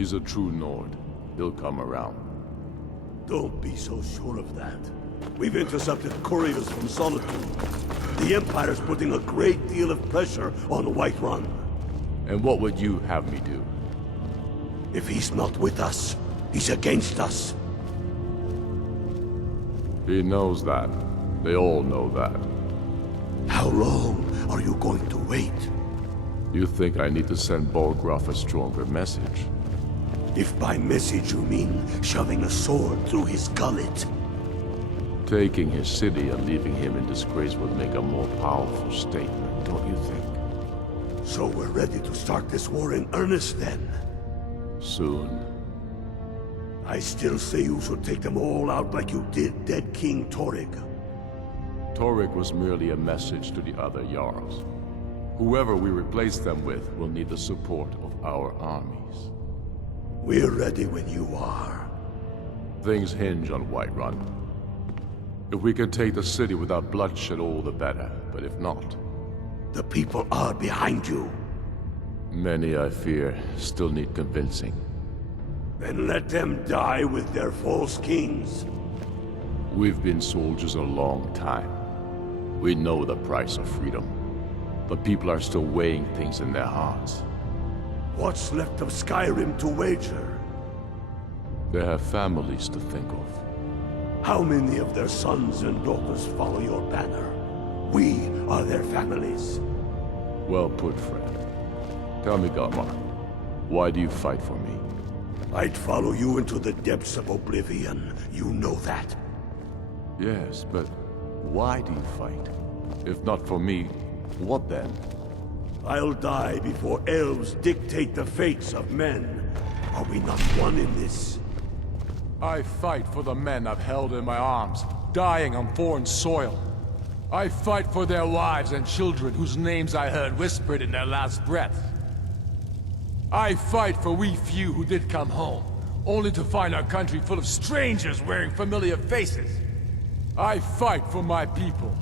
He's a true Nord. He'll come around. Don't be so sure of that. We've intercepted couriers from Solitude. The Empire's putting a great deal of pressure on Whiterun. And what would you have me do? If he's not with us, he's against us. He knows that. They all know that. How long are you going to wait? You think I need to send Bolgraf a stronger message? If by message you mean shoving a sword through his gullet. Taking his city and leaving him in disgrace would make a more powerful statement, don't you think? So we're ready to start this war in earnest then? Soon. I still say you should take them all out like you did dead King Torrig. Torrig was merely a message to the other Jarls. Whoever we replace them with will need the support of our armies. We're ready when you are. Things hinge on Whiterun. If we can take the city without bloodshed, all the better. But if not... The people are behind you. Many, I fear, still need convincing. Then let them die with their false kings. We've been soldiers a long time. We know the price of freedom. But people are still weighing things in their hearts. What's left of Skyrim to wager? They have families to think of. How many of their sons and daughters follow your banner? We are their families. Well put, friend. Tell me, Galmar, why do you fight for me? I'd follow you into the depths of oblivion. You know that. Yes, but why do you fight? If not for me, what then? I'll die before elves dictate the fates of men. Are we not one in this? I fight for the men I've held in my arms, dying on foreign soil. I fight for their wives and children whose names I heard whispered in their last breath. I fight for we few who did come home, only to find our country full of strangers wearing familiar faces. I fight for my people,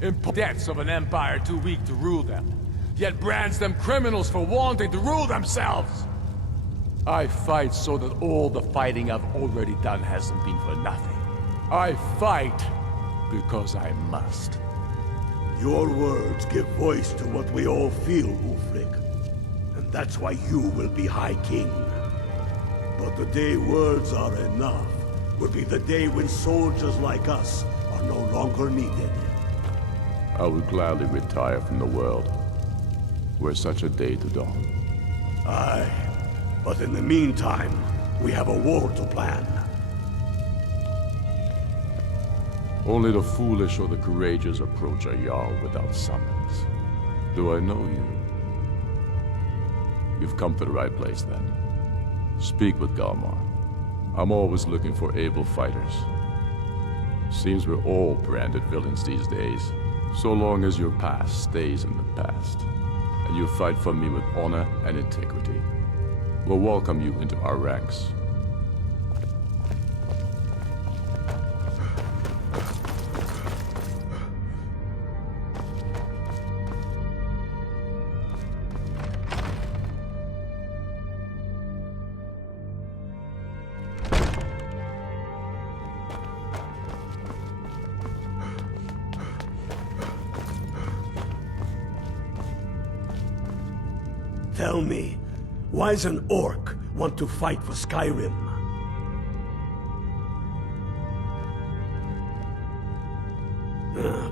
in debts of an empire too weak to rule them, yet brands them criminals for wanting to rule themselves. I fight so that all the fighting I've already done hasn't been for nothing. I fight because I must. Your words give voice to what we all feel, Ulfric. And that's why you will be High King. But the day words are enough will be the day when soldiers like us are no longer needed. I would gladly retire from the world, were such a day to dawn. Aye, but in the meantime, we have a war to plan. Only the foolish or the courageous approach a Jarl without summons. Do I know you? You've come to the right place, then. Speak with Galmar. I'm always looking for able fighters. Seems we're all branded villains these days, so long as your past stays in the past, and you fight for me with honor and integrity. We'll welcome you into our ranks. Tell me, why does an orc want to fight for Skyrim?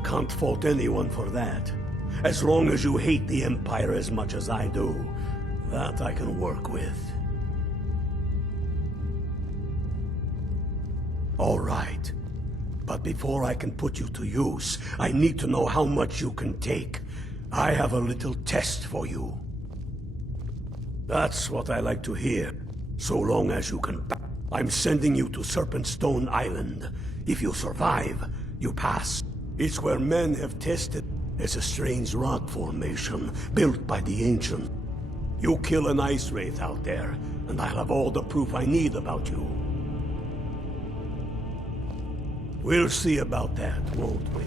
Can't fault anyone for that. As long as you hate the Empire as much as I do, that I can work with. All right. But before I can put you to use, I need to know how much you can take. I have a little test for you. That's what I like to hear, so long as you can. I'm sending you to Serpentstone Island. If you survive, you pass. It's where men have tested. It's a strange rock formation, built by the ancients. You kill an ice wraith out there, and I'll have all the proof I need about you. We'll see about that, won't we?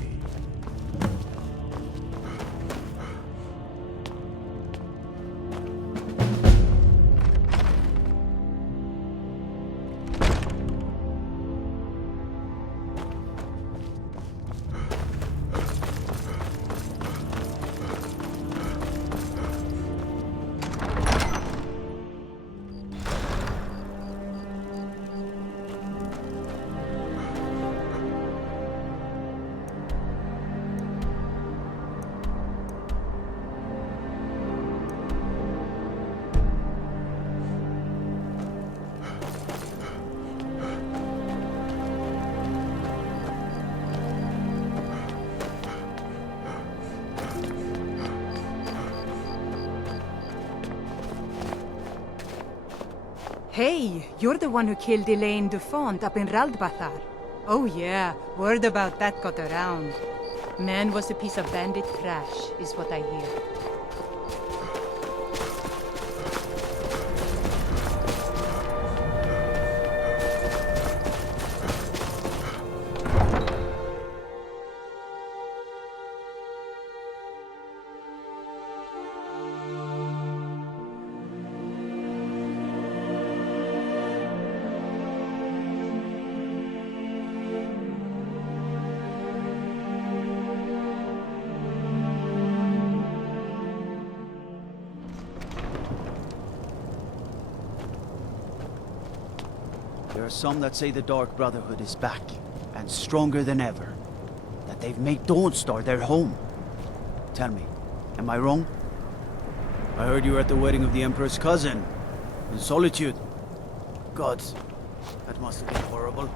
Hey, you're the one who killed Elaine Dufont up in Raldbathar. Oh yeah, word about that got around. Man was a piece of bandit trash, is what I hear. There are some that say the Dark Brotherhood is back, and stronger than ever. That they've made Dawnstar their home. Tell me, am I wrong? I heard you were at the wedding of the Emperor's cousin, in Solitude. God, that must have been horrible.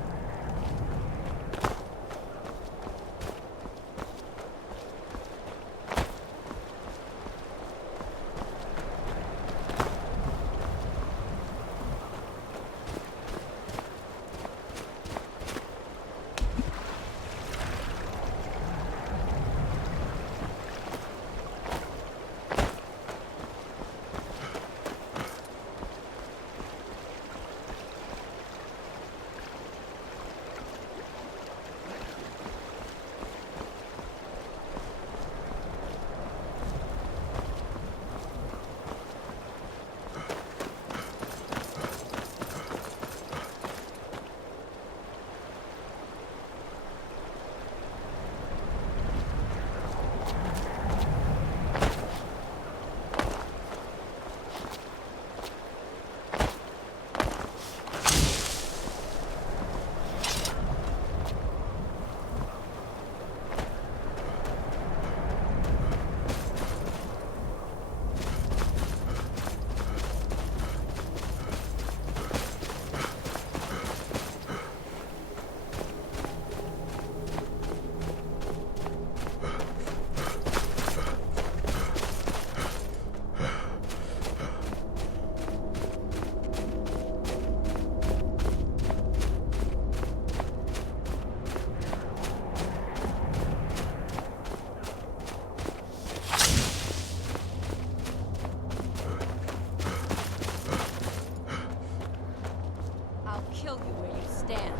Kill you where you stand.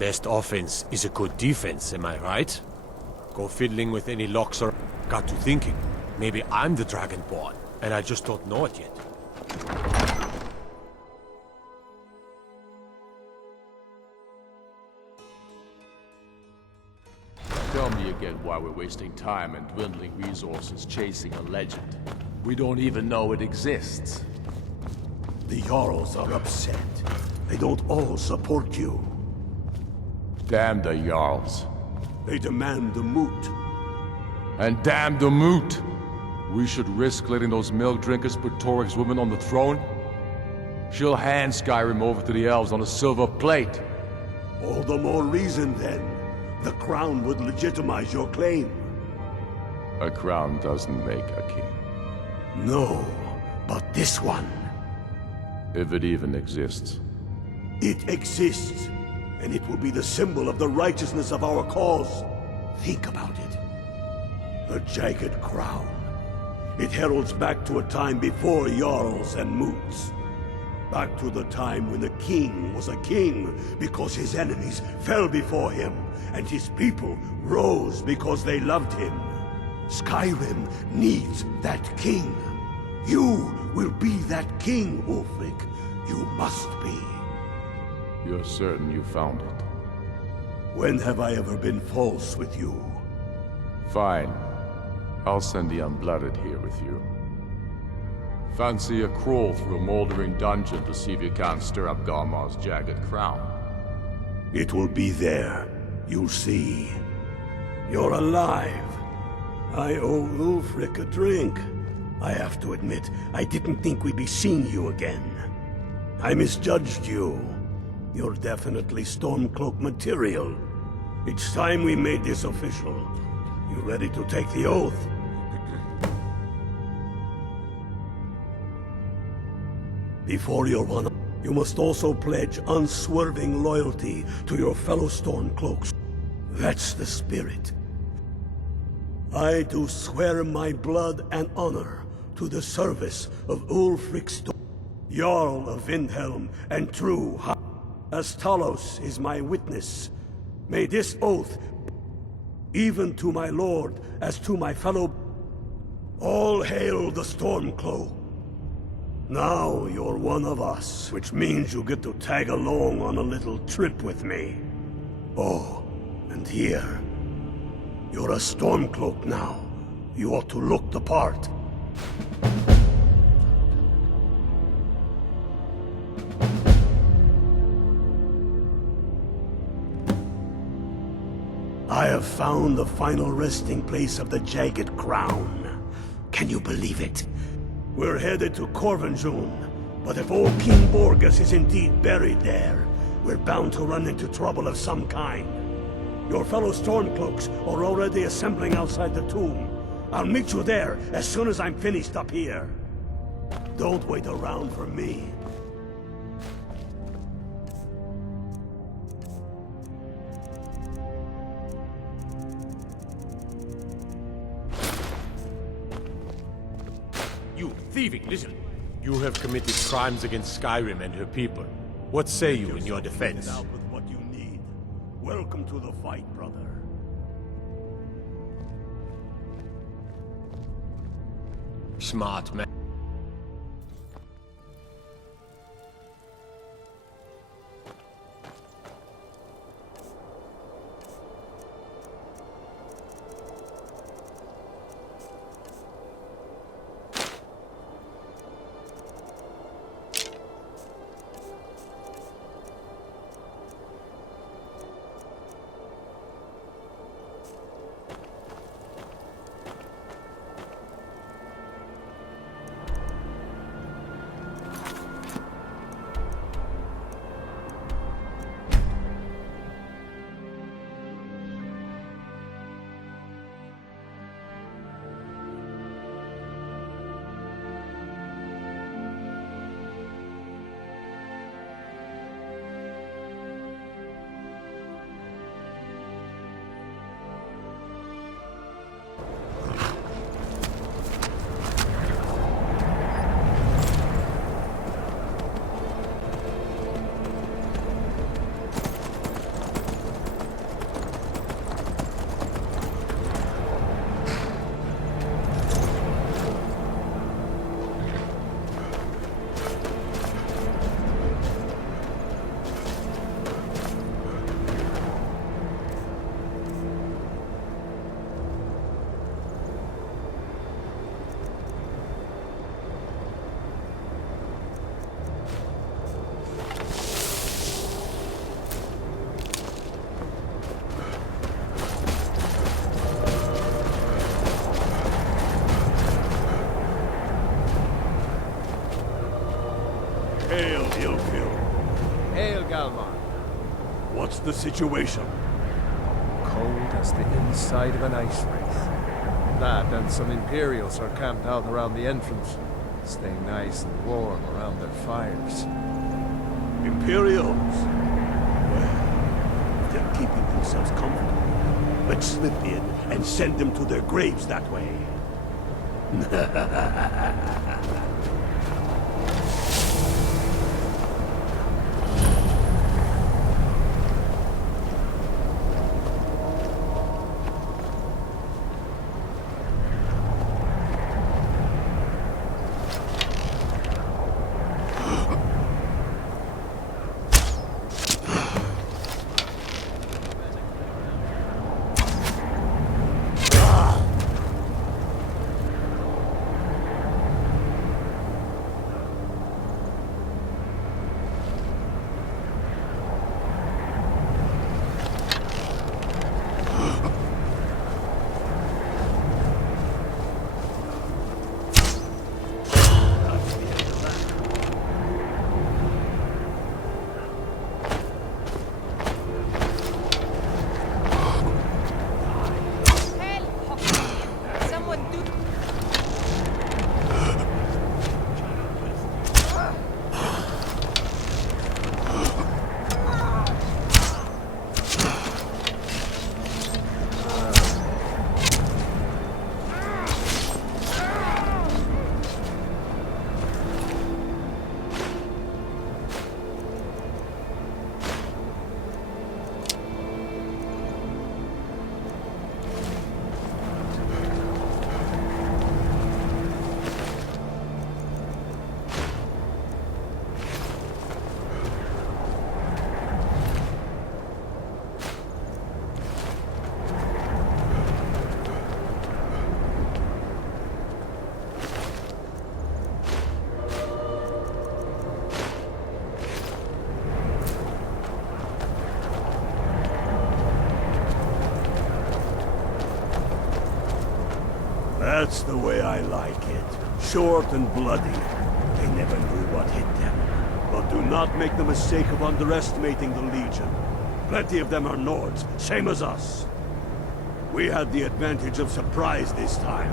Best offense is a good defense, am I right? Go fiddling with any locks or... Got to thinking. Maybe I'm the Dragonborn, and I just don't know it yet. Tell me again why we're wasting time and dwindling resources chasing a legend. We don't even know it exists. The Jarls are upset. They don't all support you. Damn the Jarls. They demand the moot. And damn the moot! We should risk letting those milk drinkers put Torik's woman on the throne? She'll hand Skyrim over to the elves on a silver plate. All the more reason, then. The crown would legitimize your claim. A crown doesn't make a king. No, but this one. If it even exists. It exists, and it will be the symbol of the righteousness of our cause. Think about it. The jagged crown. It heralds back to a time before Jarls and Moots. Back to the time when the king was a king because his enemies fell before him, and his people rose because they loved him. Skyrim needs that king. You will be that king, Ulfric. You must be. You're certain you found it? When have I ever been false with you? Fine. I'll send the unblooded here with you. Fancy a crawl through a moldering dungeon to see if you can't stir up Garmar's jagged crown. It will be there. You'll see. You're alive. I owe Ulfric a drink. I have to admit, I didn't think we'd be seeing you again. I misjudged you. You're definitely stormcloak material. It's time we made this official. You ready to take the oath? Before you're one, you must also pledge unswerving loyalty to your fellow stormcloaks. That's the spirit. I do swear my blood and honor to the service of Ulfric Jarl of Windhelm and true as Talos is my witness. May this oath, even to my lord as to my fellow... All hail the Stormcloak. Now you're one of us, which means you get to tag along on a little trip with me. Oh, and here. You're a Stormcloak now. You ought to look the part. I have found the final resting place of the Jagged Crown. Can you believe it? We're headed to Corvinjun, but if old King Borgus is indeed buried there, we're bound to run into trouble of some kind. Your fellow Stormcloaks are already assembling outside the tomb. I'll meet you there as soon as I'm finished up here. Don't wait around for me. You thieving lizard! You have committed crimes against Skyrim and her people. What say you in your defense? Out with what you need. Welcome to the fight, brother. Smart man. Hail, Ilfil. Hail, Galmar. What's the situation? Cold as the inside of an ice wraith. That and some Imperials are camped out around the entrance, staying nice and warm around their fires. Imperials? Well, they're keeping themselves comfortable. Let's slip in and send them to their graves that way. That's the way I like it. Short and bloody. They never knew what hit them. But do not make the mistake of underestimating the Legion. Plenty of them are Nords, same as us. We had the advantage of surprise this time,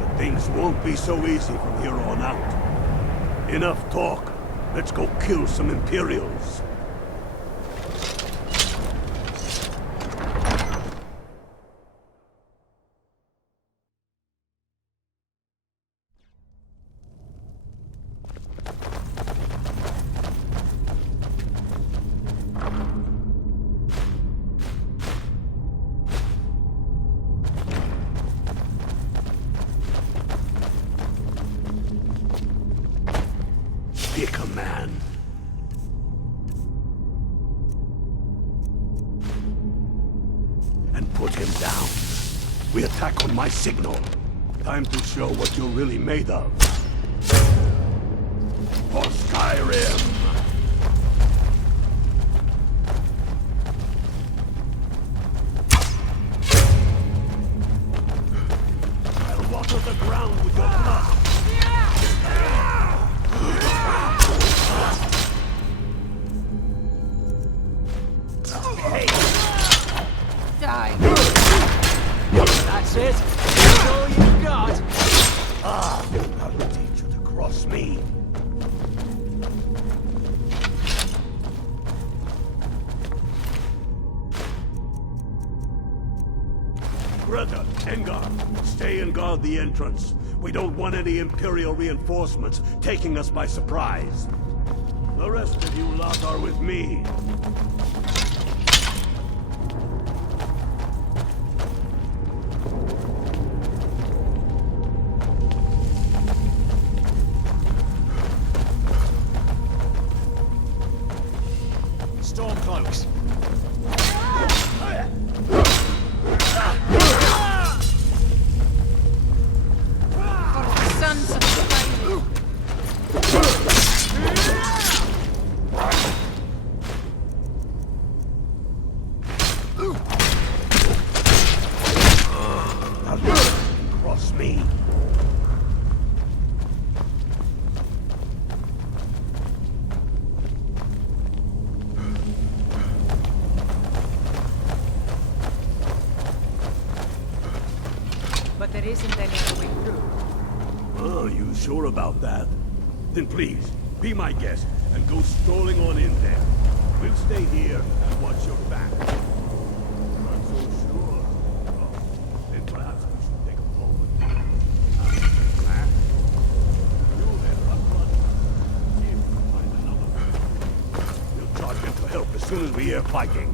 but things won't be so easy from here on out. Enough talk. Let's go kill some Imperials. Pick a man. And put him down. We attack on my signal. Time to show what you're really made of. For Skyrim! I'll water the ground with your blood. Die. That's it. That's all you got. I will teach you to cross me. Greta, Engar, stay and guard the entrance. We don't want any Imperial reinforcements taking us by surprise. The rest of you lot are with me. Stormcloaks. For the sons of Skyrim. Cross me. There isn't any other way through. Oh, you sure about that? Then please, be my guest and go strolling on in there. We'll stay here and watch your back. Not so sure. Oh, then perhaps we should take a moment. You there, up front. See if you can find another one. We'll charge in to help as soon as we hear fighting.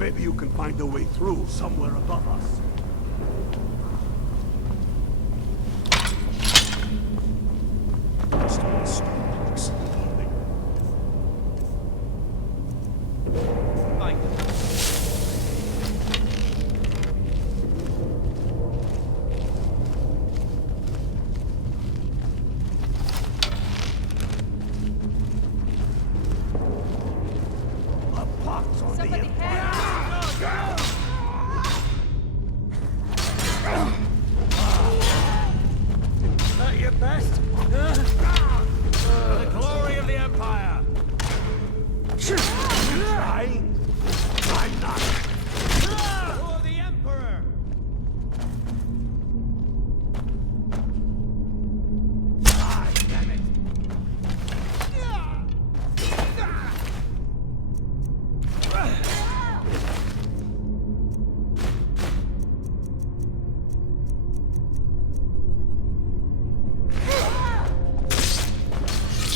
Maybe you can find a way through somewhere above us. A pox on the Somebody Empire. At your best? For the glory of the Empire! Trying? I'm not. For the Emperor! Ah, damn it.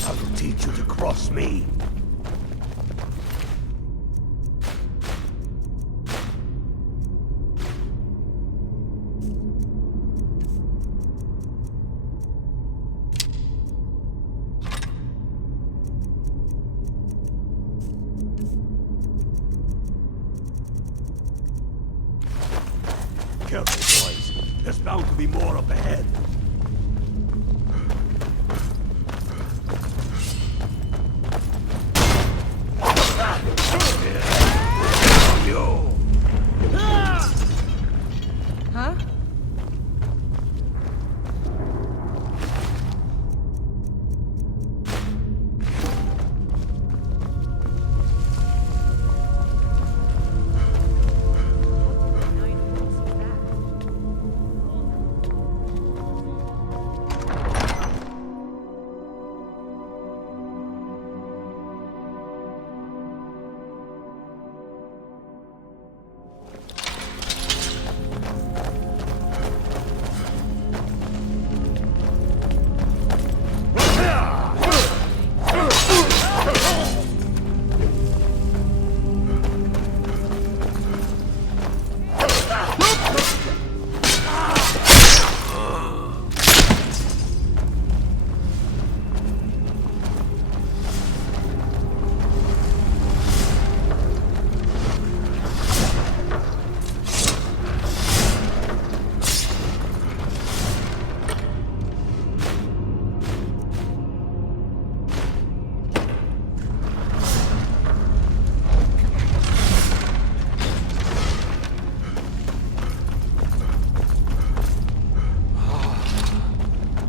I will teach you to cross me. Careful, boys. There's bound to be more up ahead. You! Huh?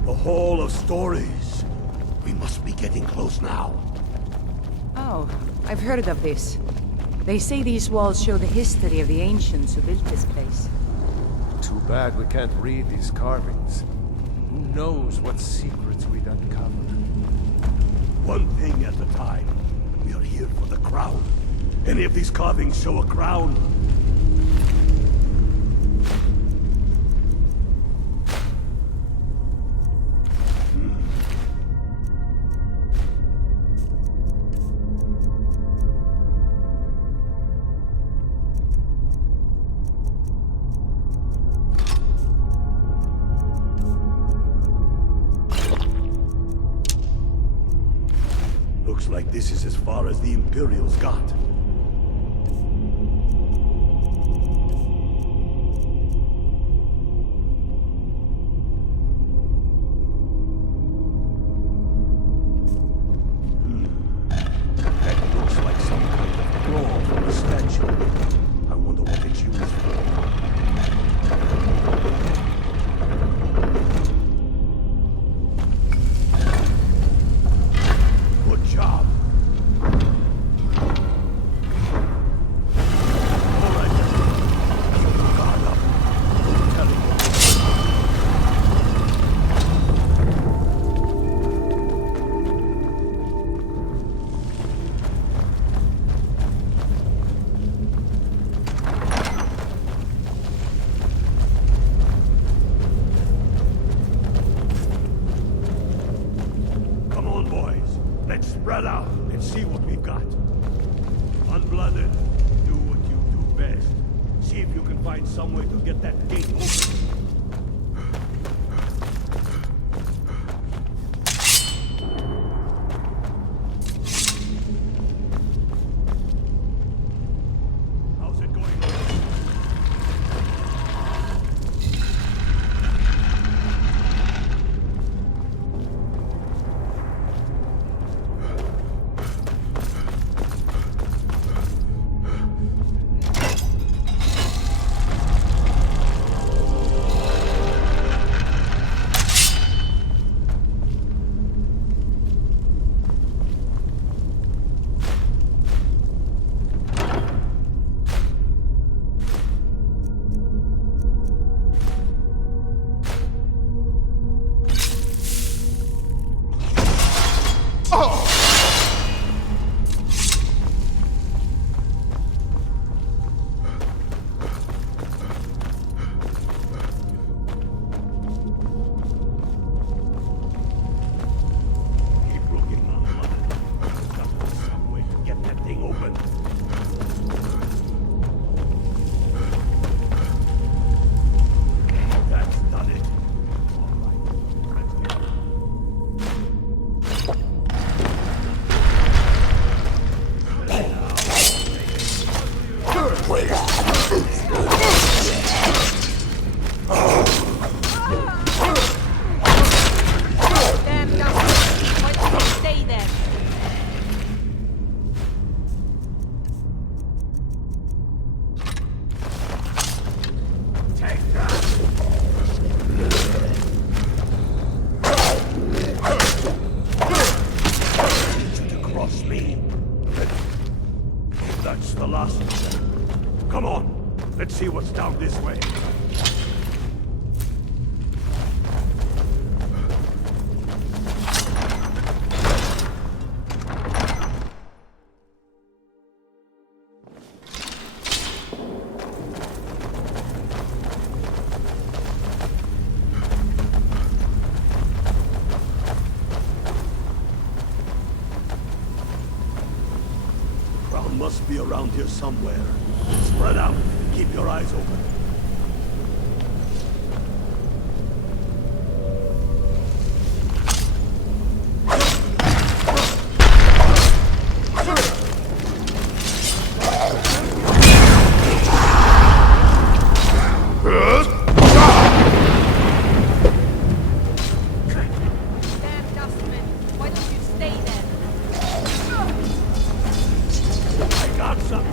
A hall of stories. We must be getting close now. Oh, I've heard of this. They say these walls show the history of the ancients who built this place. Too bad we can't read these carvings. Who knows what secrets we'd uncover? One thing at a time. We are here for the crown. Any of these carvings show a crown? Looks like this is as far as the Imperials got. That looks like some kind of claw from a statue. I wonder what it's used for. Good job. All right. Keep your guard up. Don't tell him what Come on, boys. Let's spread out and see what we've got. Unblooded, do what you do best. See if you can find some way to get that gate open. How's it going? Keep looking, Unblooded. There's got to be some way to get that thing open. That's done it. All right, let's get Damn Dustin! Why don't you stay there? Take that! I need you to cross me. That's the last of them. Come on, let's see what's down this way. Crown must be around here somewhere. Spread out. Keep your eyes open. Damn Dustman! Why don't you stay there? I got some.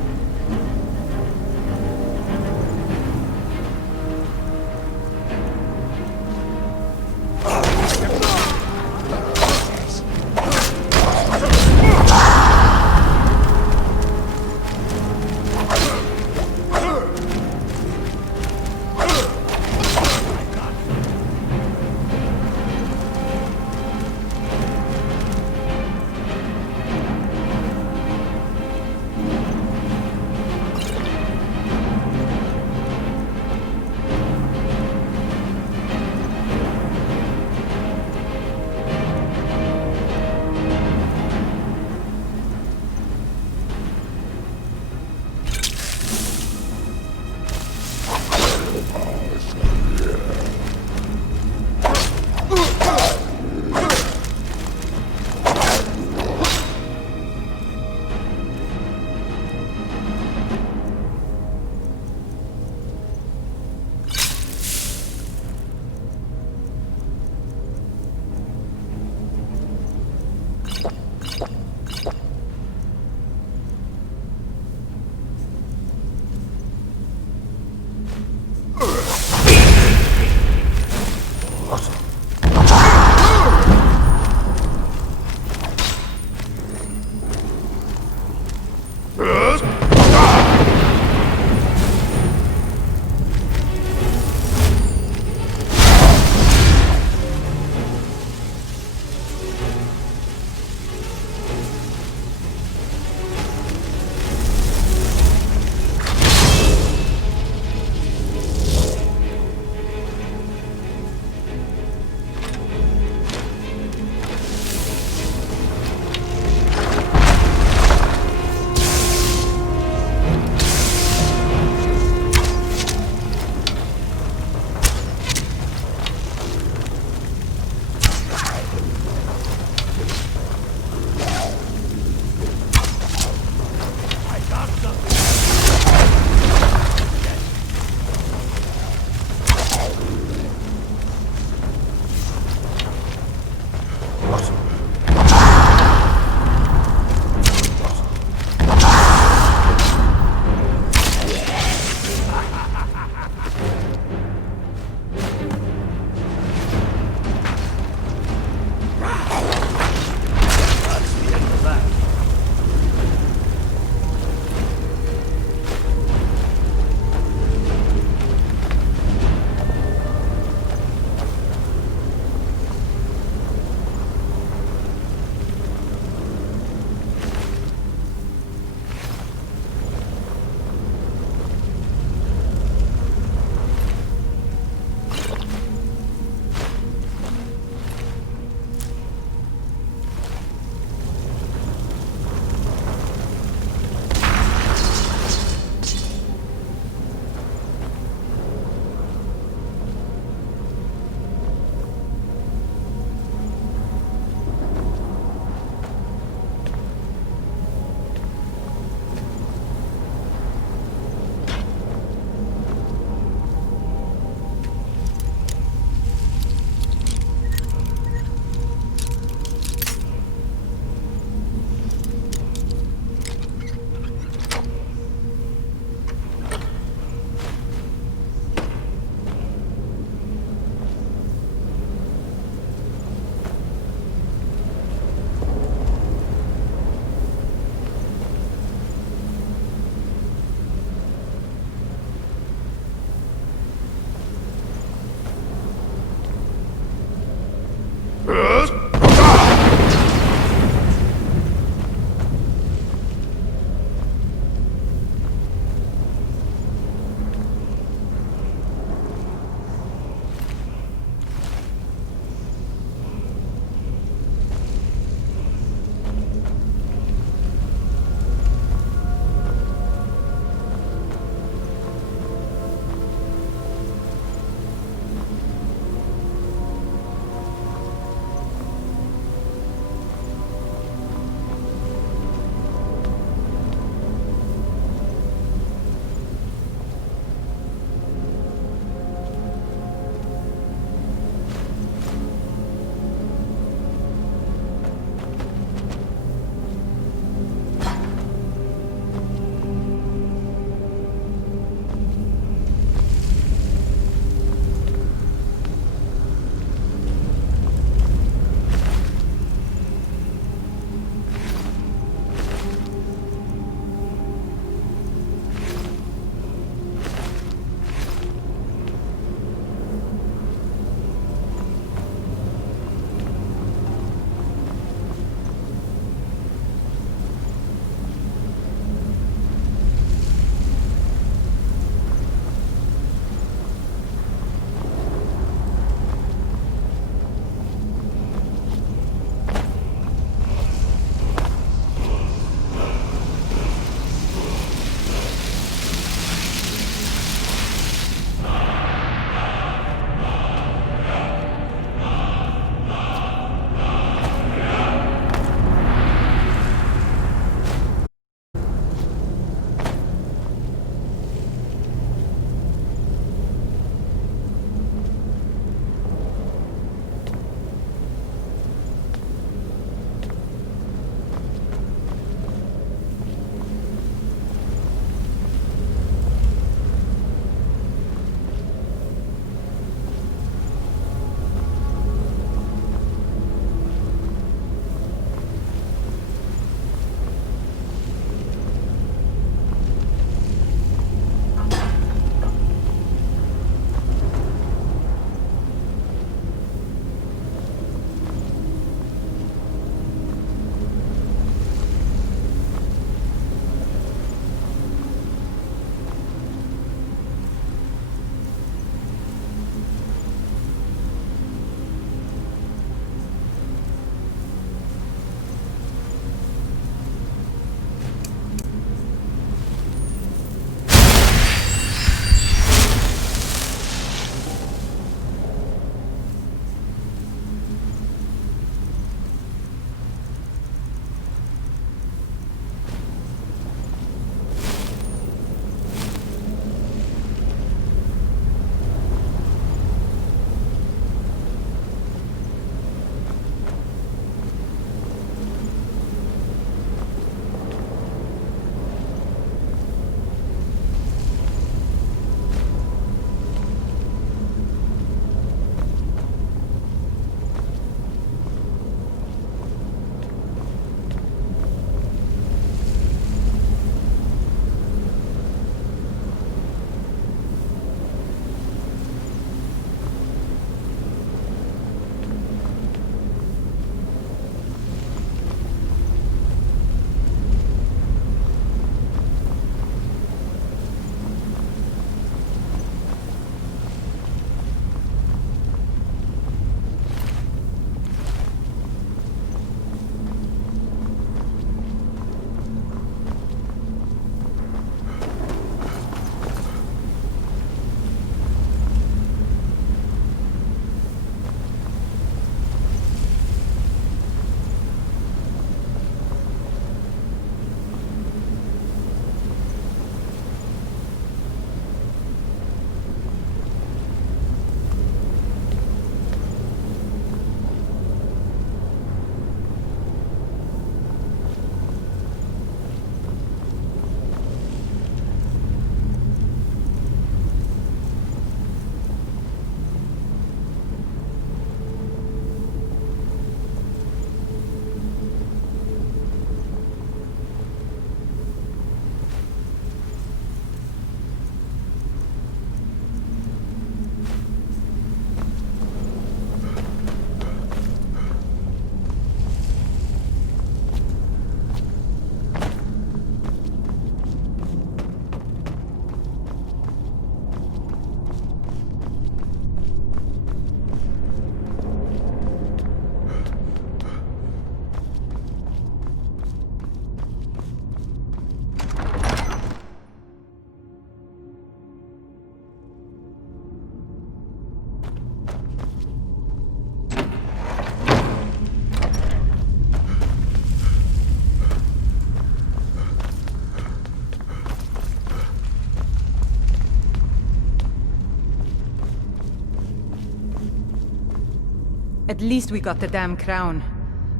At least we got the damn crown.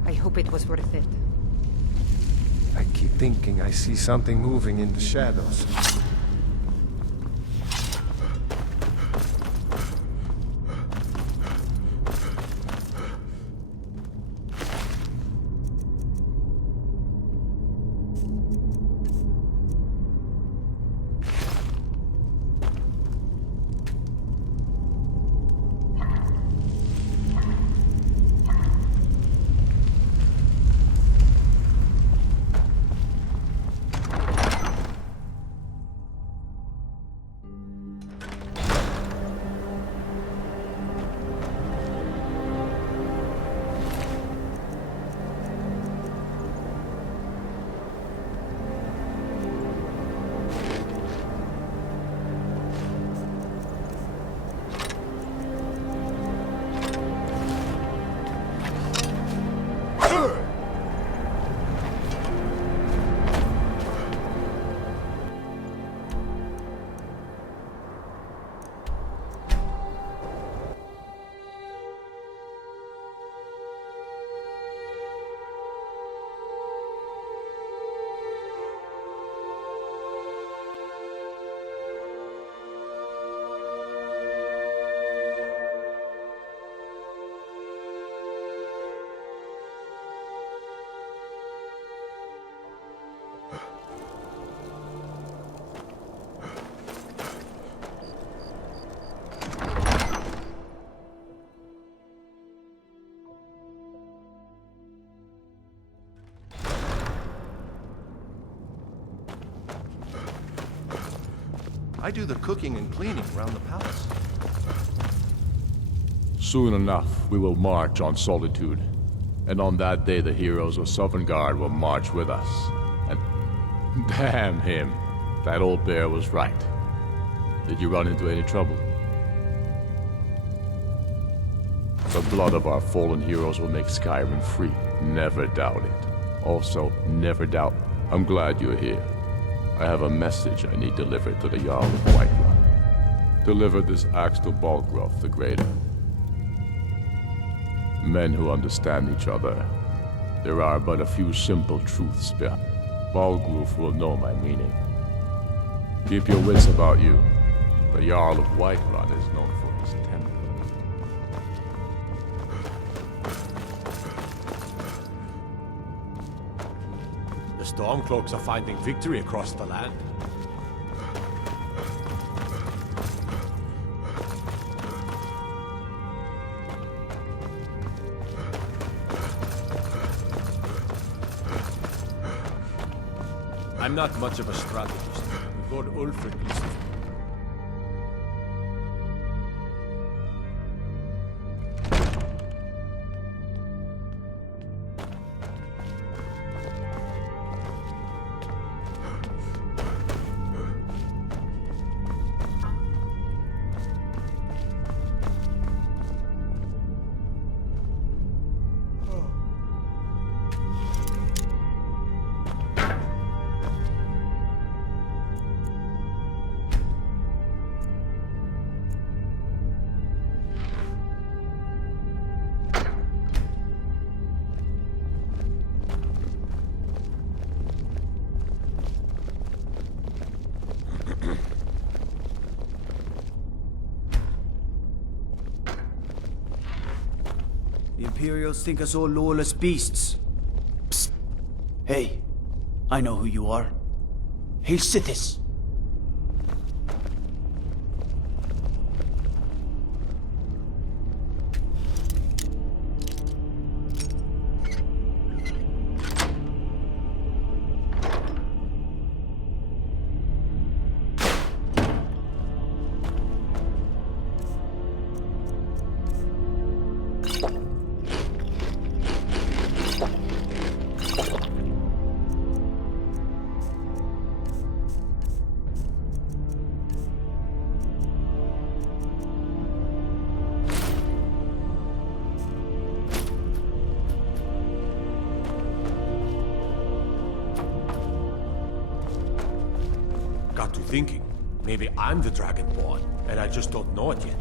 I hope it was worth it. I keep thinking I see something moving in the shadows. I do the cooking and cleaning around the palace. Soon enough, we will march on Solitude. And on that day, the heroes of Sovngarde will march with us. And damn him, that old bear was right. Did you run into any trouble? The blood of our fallen heroes will make Skyrim free. Never doubt it. Also, never doubt. I'm glad you're here. I have a message I need delivered to the Jarl of Whiterun. Deliver this axe to Balgruf the Greater. Men who understand each other. There are but a few simple truths behind. Balgruf will know my meaning. Keep your wits about you. The Jarl of Whiterun is known for his temper. The stormcloaks are finding victory across the land. I'm not much of a strategist. Lord Ulfric is... The Imperials think us all lawless beasts. Psst. Hey, I know who you are. Hail Sithis. Got to thinking, maybe I'm the Dragonborn, and I just don't know it yet.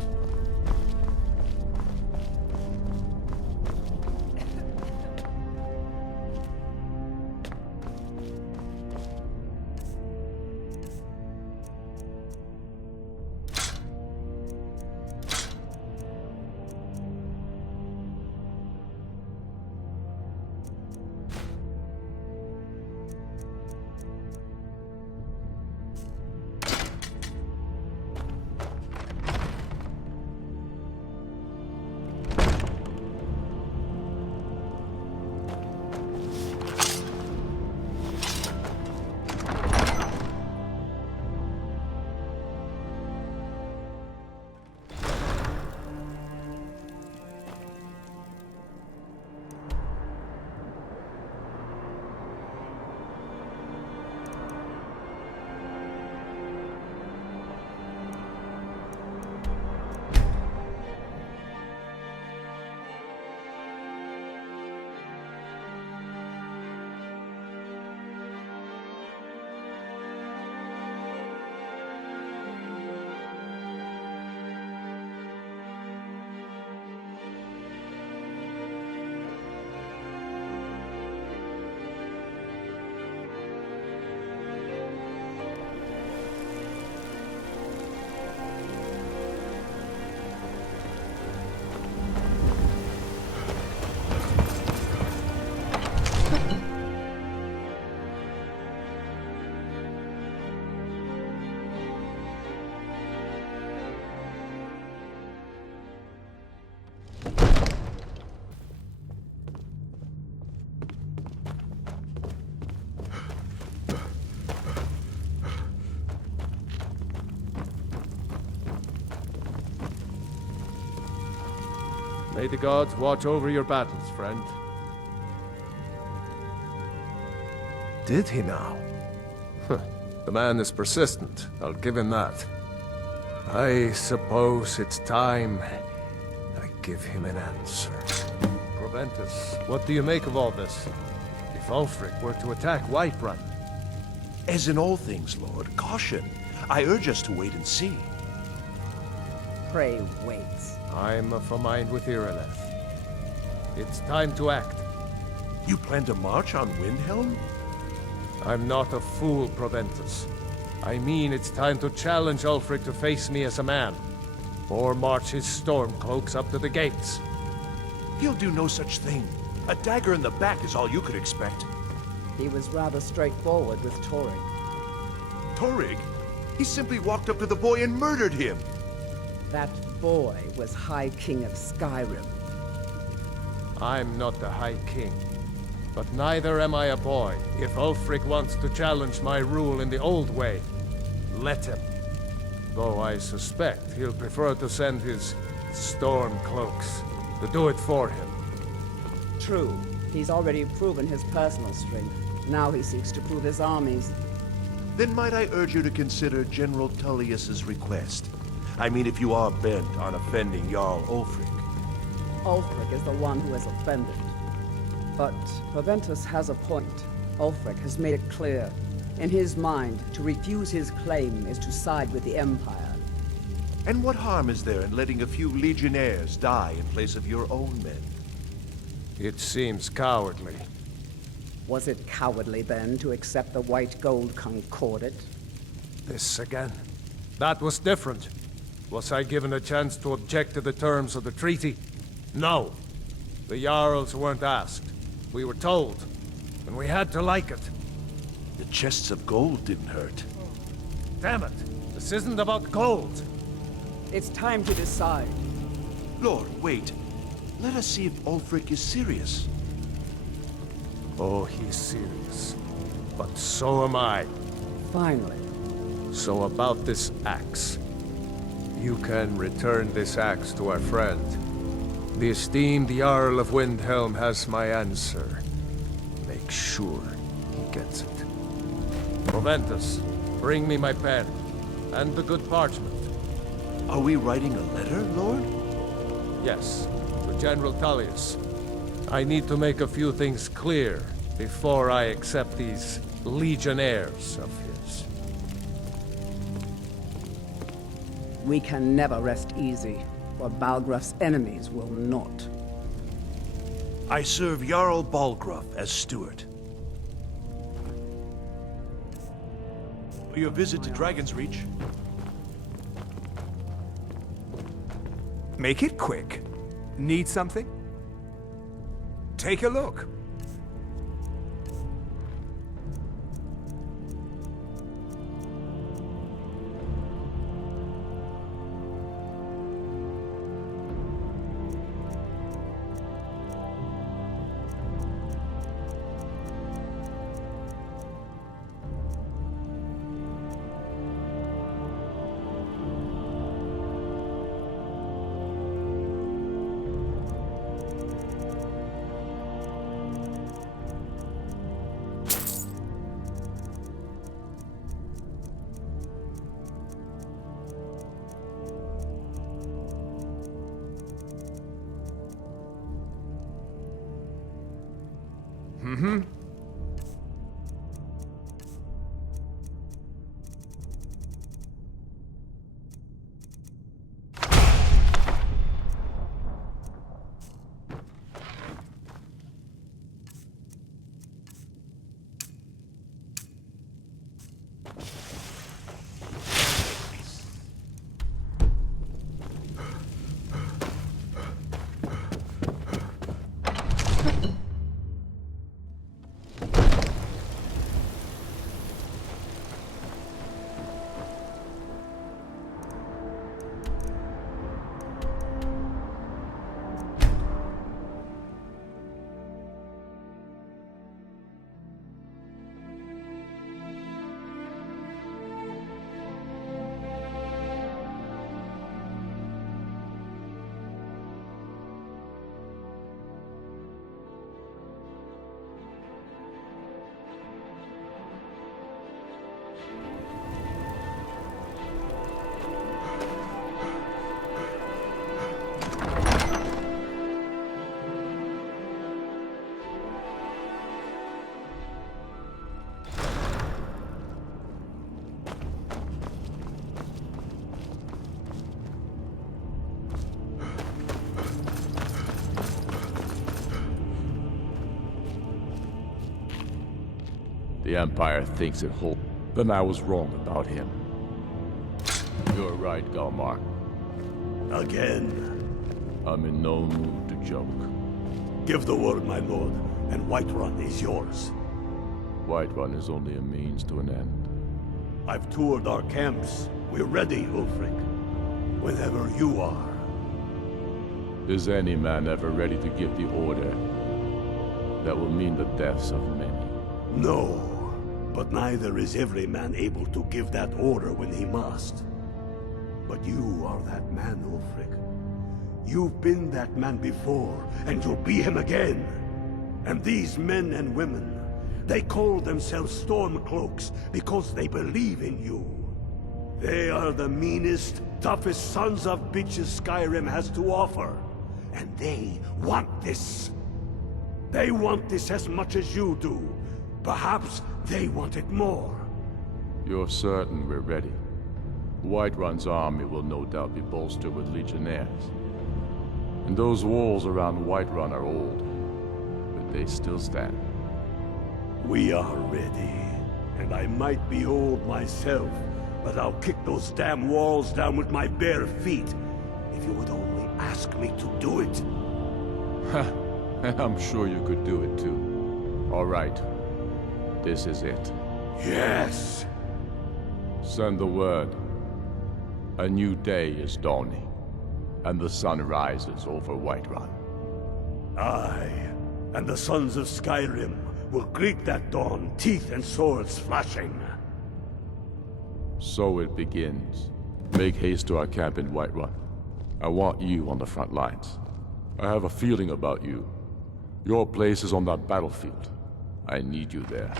May the gods watch over your battles, friend. Did he now? The man is persistent, I'll give him that. I suppose it's time I give him an answer. Proventus, what do you make of all this? If Ulfric were to attack Whiterun? As in all things, Lord, caution. I urge us to wait and see. Pray wait. I'm of a mind with Irileth. It's time to act. You plan to march on Windhelm? I'm not a fool, Proventus. I mean it's time to challenge Ulfric to face me as a man. Or march his stormcloaks up to the gates. He'll do no such thing. A dagger in the back is all you could expect. He was rather straightforward with Torrig. Torrig? He simply walked up to the boy and murdered him. That boy was High King of Skyrim. I'm not the High King. But neither am I a boy. If Ulfric wants to challenge my rule in the old way, let him. Though I suspect he'll prefer to send his stormcloaks to do it for him. True. He's already proven his personal strength. Now he seeks to prove his armies. Then might I urge you to consider General Tullius's request? I mean, if you are bent on offending Jarl Ulfric. Ulfric is the one who has offended. But Proventus has a point. Ulfric has made it clear. In his mind, to refuse his claim is to side with the Empire. And what harm is there in letting a few legionnaires die in place of your own men? It seems cowardly. Was it cowardly then to accept the White Gold Concordat? This again. That was different. Was I given a chance to object to the terms of the treaty? No. The Jarls weren't asked. We were told, and we had to like it. The chests of gold didn't hurt. Damn it! This isn't about gold! It's time to decide. Lord, wait. Let us see if Ulfric is serious. Oh, he's serious. But so am I. Finally. So about this axe. You can return this axe to our friend. The esteemed Jarl of Windhelm has my answer. Make sure he gets it. Proventus, bring me my pen. And the good parchment. Are we writing a letter, Lord? Yes, to General Tullius. I need to make a few things clear before I accept these legionnaires of his. We can never rest easy, or Balgraf's enemies will not. I serve Jarl Balgruuf as steward. For your visit to Dragon's Reach. Make it quick. Need something? Take a look. Mm-hmm. The Empire thinks it whole. Then I was wrong about him. You're right, Galmar. Again. I'm in no mood to joke. Give the word, my lord, and Whiterun is yours. Whiterun is only a means to an end. I've toured our camps. We're ready, Ulfric. Whenever you are. Is any man ever ready to give the order that will mean the deaths of many? No, but neither is every man able to give that order when he must. But you are that man, Ulfric. You've been that man before, and you'll be him again. And these men and women, they call themselves stormcloaks because they believe in you. They are the meanest, toughest sons of bitches Skyrim has to offer. And they want this. They want this as much as you do. Perhaps they want it more. You're certain we're ready? Whiterun's army will no doubt be bolstered with legionnaires. And those walls around Whiterun are old, but they still stand. We are ready. And I might be old myself, but I'll kick those damn walls down with my bare feet, if you would only ask me to do it. And I'm sure you could do it too. All right. This is it. Yes! Send the word. A new day is dawning, and the sun rises over Whiterun. I and the sons of Skyrim will greet that dawn, teeth and swords flashing. So it begins. Make haste to our camp in Whiterun. I want you on the front lines. I have a feeling about you. Your place is on that battlefield. I need you there.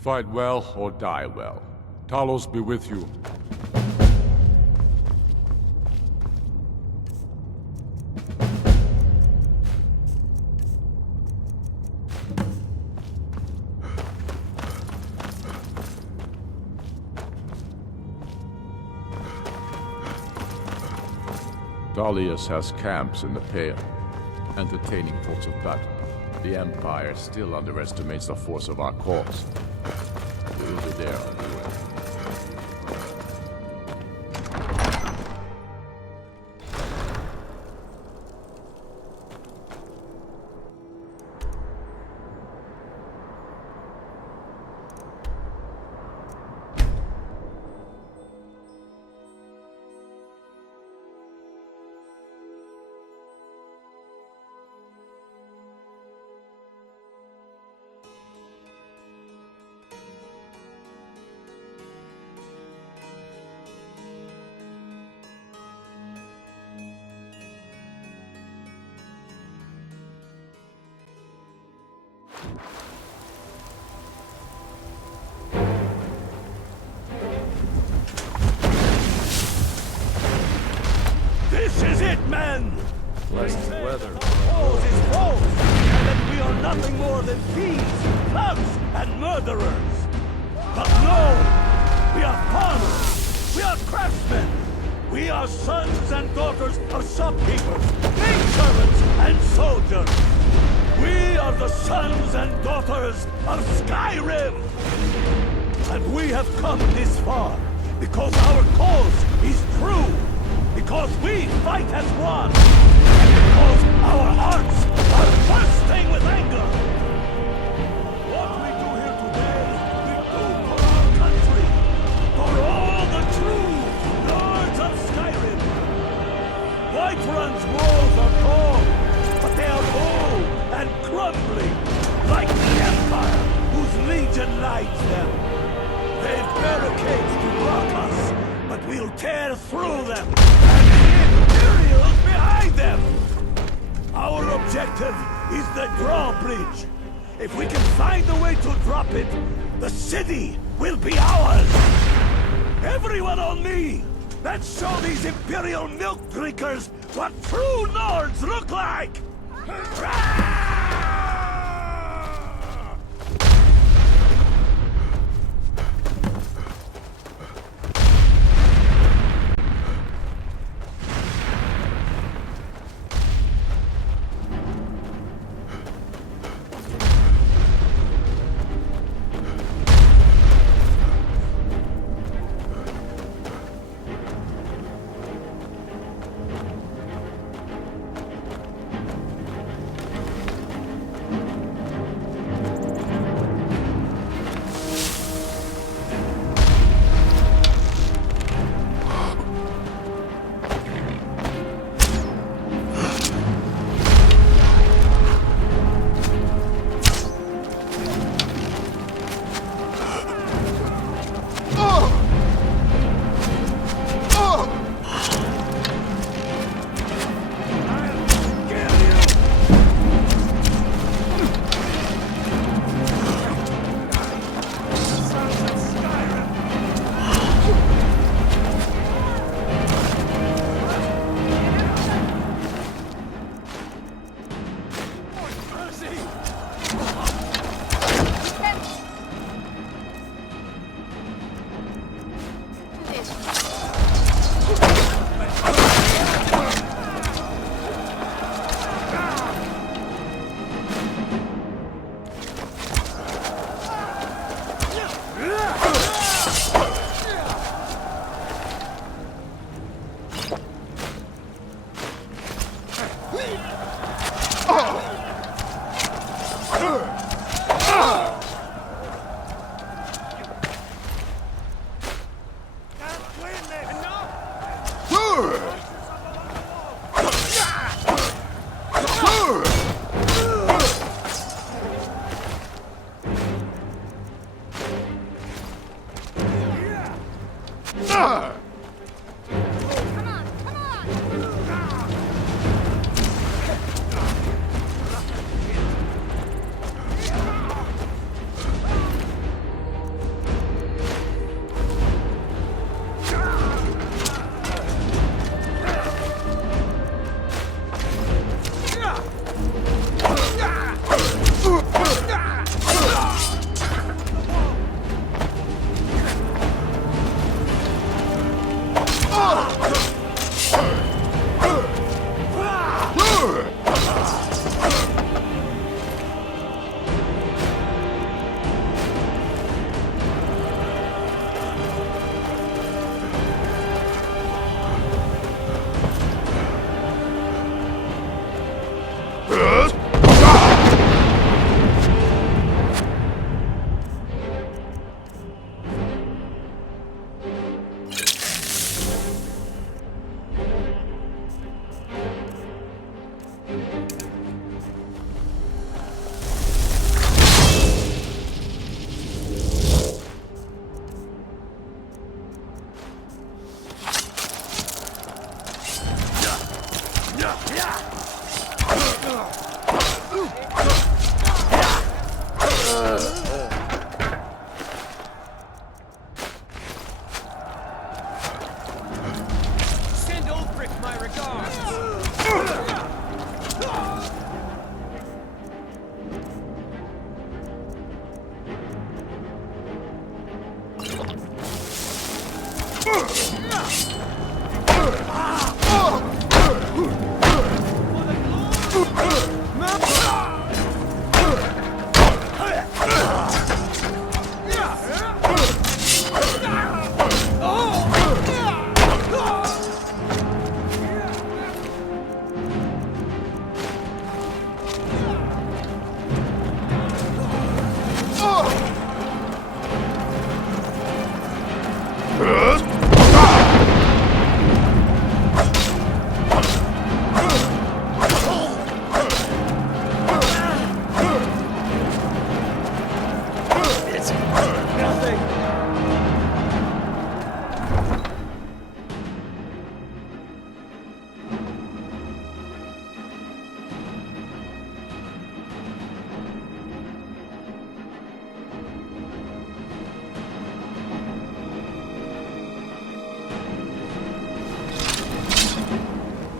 Fight well or die well. Talos be with you. Dalius has camps in the Pale, entertaining thoughts of battle. The Empire still underestimates the force of our cause. We will be there on your way. This is it, men! Pleasant weather. Foes is foes, and that we are nothing more than thieves, thugs, and murderers. But no! We are farmers! We are craftsmen! We are sons and daughters of shopkeepers, maidservants, and soldiers! We are the sons and daughters of Skyrim! And we have come this far because our cause is true! Because we fight as one! Because our hearts are bursting with anger! What we do here today, we do for our country! For all the true lords of Skyrim! Whiterun's walls are tall, but they are old and crumbling, like the Empire, whose legion lights them. They've barricades to block us, but we'll tear through them, and the Imperials behind them! Our objective is the drawbridge. If we can find a way to drop it, the city will be ours! Everyone on me! Let's show these Imperial milk drinkers what true Nords look like!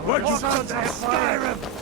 Welcome to Skyrim!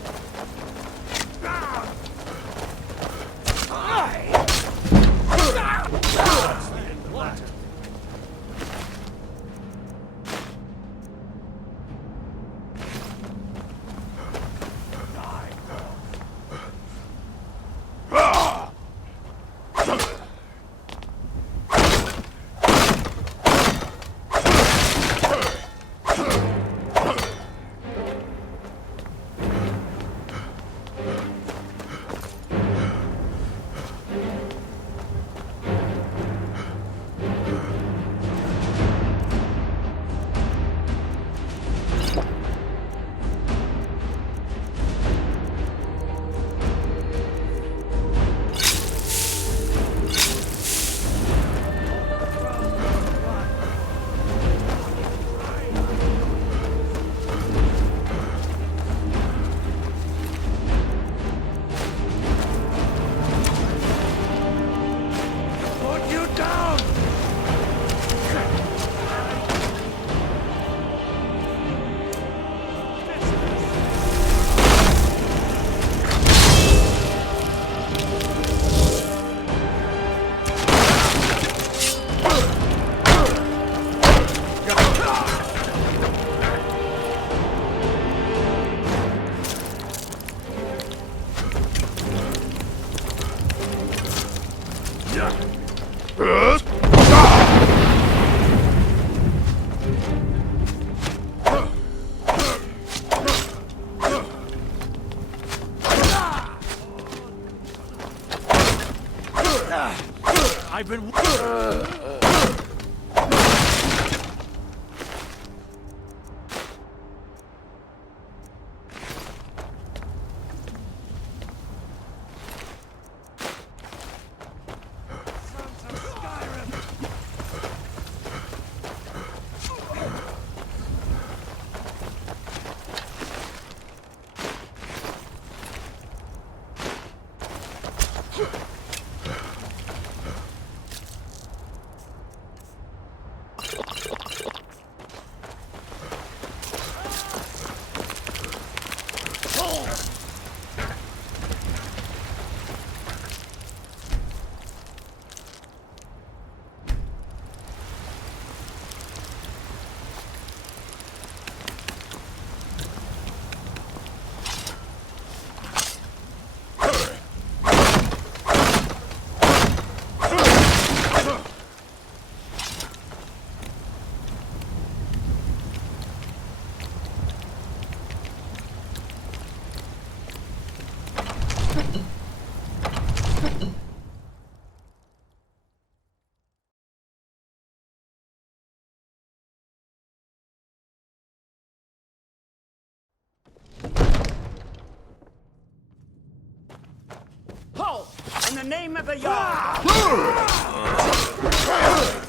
the name of the Jarl!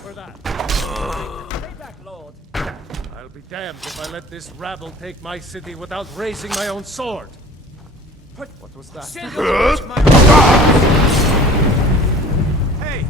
For that. Stay back, Lord. I'll be damned if I let this rabble take my city without raising my own sword. What was that? Hey!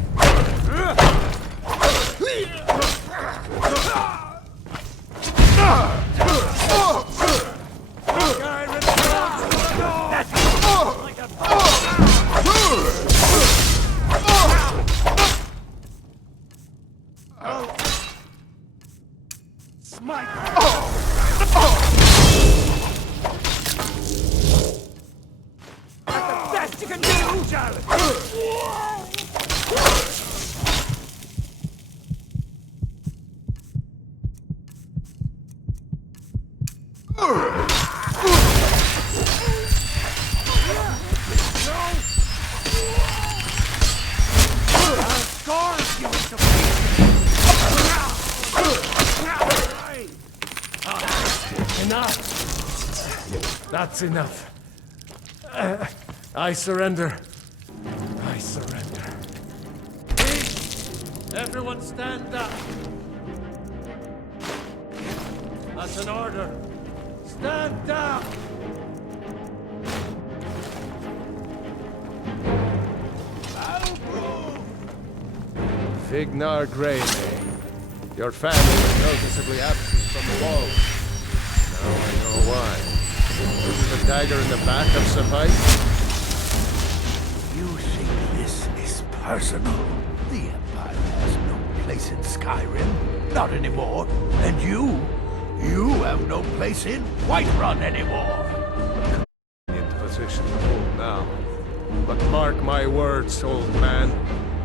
Best you can do, Jarl! Enough! That's enough. I surrender. I surrender. Please, everyone stand up. That's an order. Stand down! Vignar Greymane. Your family was noticeably absent from the walls. Now I know why. Wouldn't the dagger in the back have sufficed? You think this is personal? The Empire has no place in Skyrim. Not anymore. And you have no place in Whiterun anymore. In position to hold now. But mark my words, old man.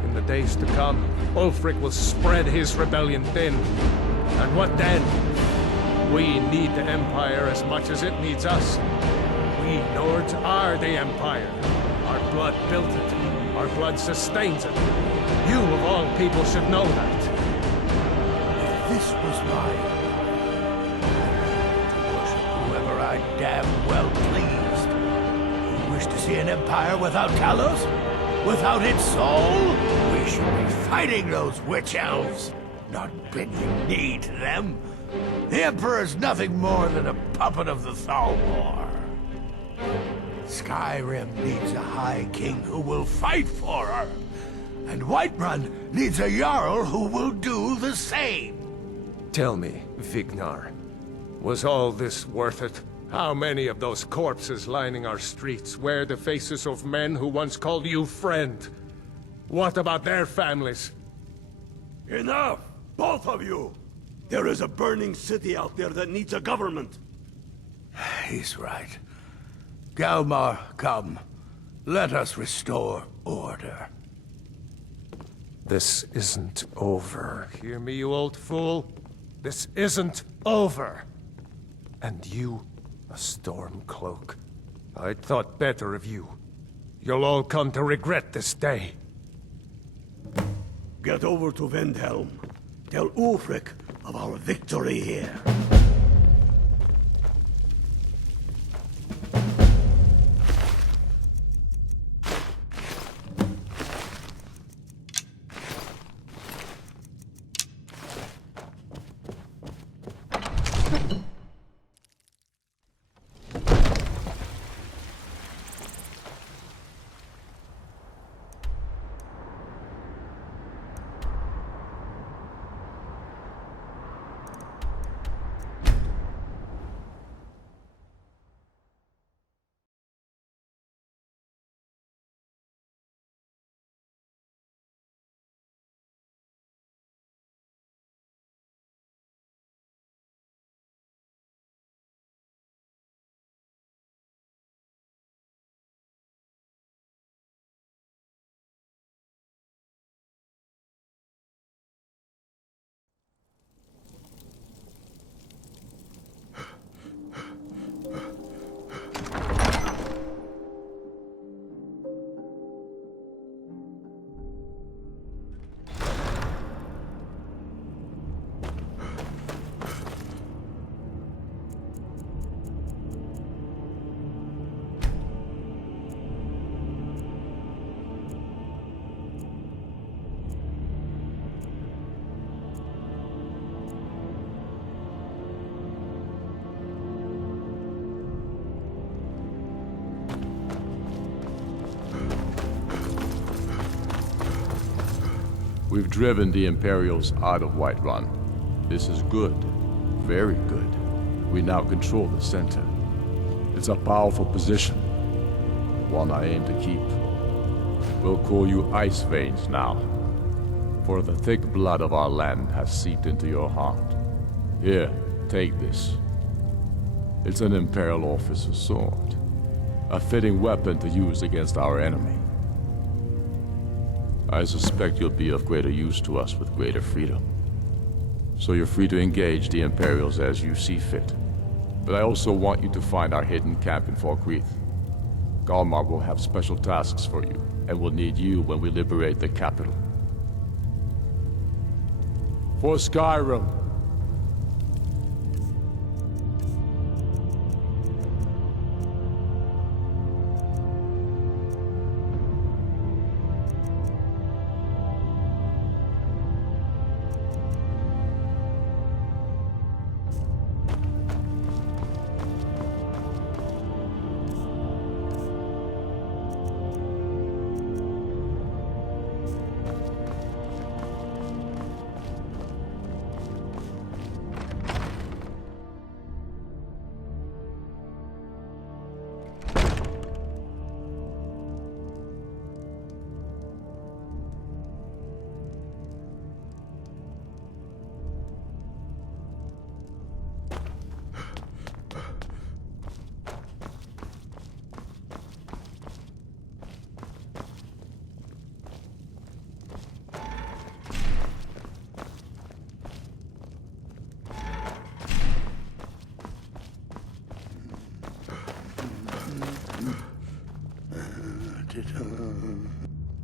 In the days to come, Ulfric will spread his rebellion thin. And what then? We need the Empire as much as it needs us. We Nords are the Empire. Our blood built it. Our blood sustains it. You, of all people, should know that. If this was mine, to worship whoever I damn well pleased. You wish to see an empire without Talos? Without its soul? We should be fighting those witch elves, not bending knee to them. The Emperor's nothing more than a puppet of the Thalmor. Skyrim needs a High King who will fight for her. And Whiterun needs a Jarl who will do the same. Tell me, Vignar, was all this worth it? How many of those corpses lining our streets wear the faces of men who once called you friend? What about their families? Enough! Both of you! There is a burning city out there that needs a government. He's right. Galmar, come. Let us restore order. This isn't over. Hear me, you old fool? This isn't over. And you, a stormcloak. I'd thought better of you. You'll all come to regret this day. Get over to Windhelm. Tell Ulfric of our victory here. We've driven the Imperials out of Whiterun. This is good. Very good. We now control the center. It's a powerful position. One I aim to keep. We'll call you Ice Veins now. For the thick blood of our land has seeped into your heart. Here, take this. It's an Imperial officer's sword. A fitting weapon to use against our enemy. I suspect you'll be of greater use to us with greater freedom. So you're free to engage the Imperials as you see fit. But I also want you to find our hidden camp in Falkreath. Galmar will have special tasks for you, and will need you when we liberate the capital. For Skyrim!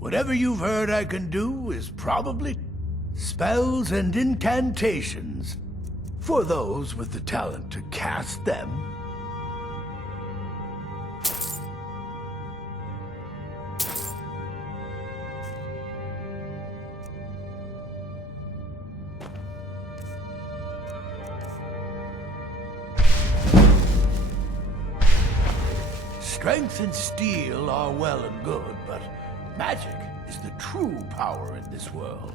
Whatever you've heard I can do is probably spells and incantations for those with the talent to cast them. Strength and steel are well and good, but magic is the true power in this world.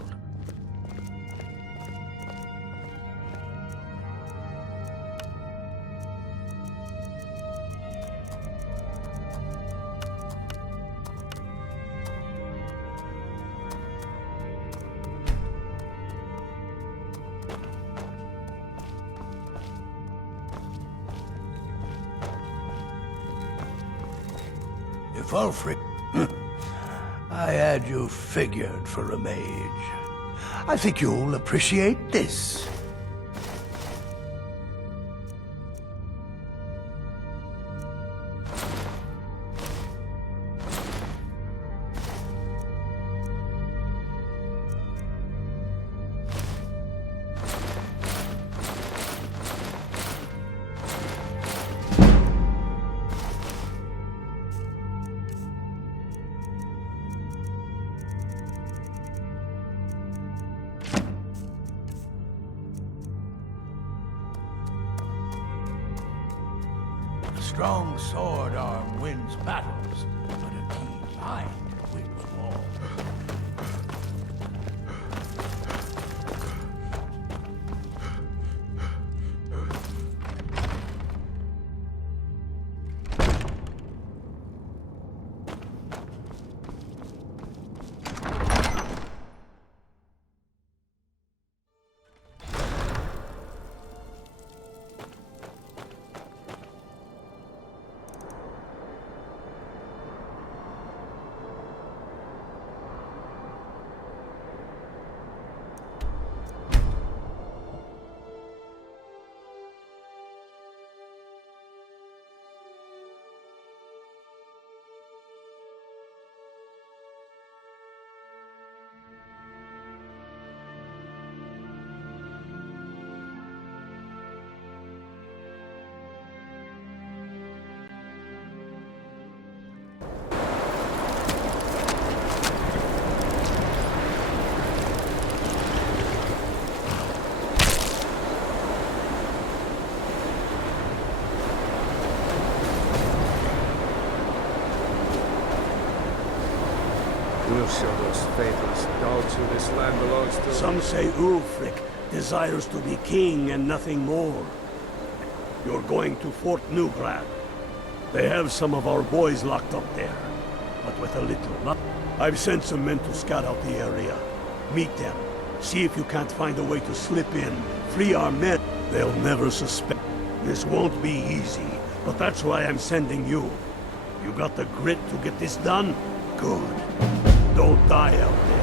If Ulfric... I had you figured for a mage. I think you'll appreciate this. A strong sword arm wins battles, but a keen mind wins war. We'll show those faithless dogs who this land belongs to. Some say Ulfric desires to be king and nothing more. You're going to Fort Newgrad. They have some of our boys locked up there. But with a little luck, I've sent some men to scout out the area. Meet them. See if you can't find a way to slip in. Free our men. They'll never suspect. This won't be easy, but that's why I'm sending you. You got the grit to get this done? Good. Don't die out there.